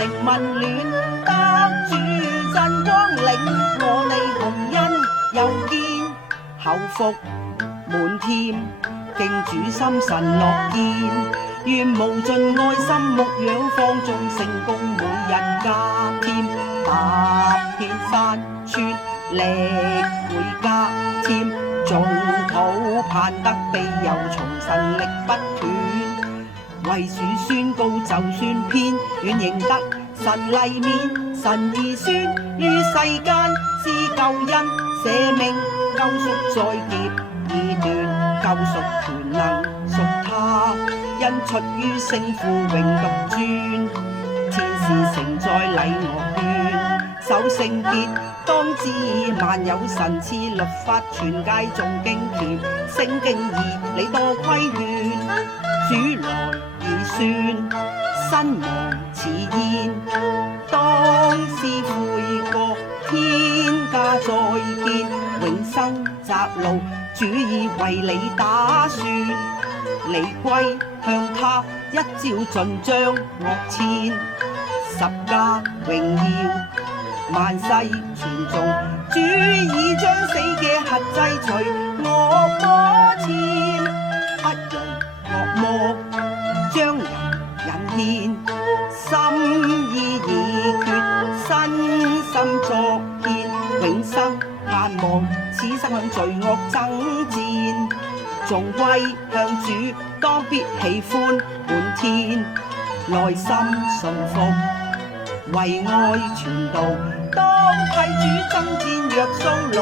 城溫暖，得主真光領，我哋洪恩又見後福滿添，敬主心神樂見，願無盡愛心牧養放縱成功，每日加添，踏遍山川力會加添，眾土盼得庇佑，從神力不斷，為主宣告就算偏遠，仍得神麗面，神兒宣於世間施救恩，捨命救贖在劫已斷，救贖權能屬他，因出於聖父榮獨尊，天使承載禮樂券，守聖潔當知萬有神賜律法，全界誦經典，聖經義你多規勸，主來已宣，新王似煙，當思悔過，天家再見，永生窄路，主已為你打算，你歸向他，一朝盡將惡殲，十架榮耀萬世傳頌，主已將死嘅核制除，惡魔纏，不容惡魔將人引牽，心意已決，身心作見，永生盼望，此生向罪惡爭戰，仲歸向主，當必喜歡滿天，內心順服，為愛傳道，當替主爭戰若掃羅。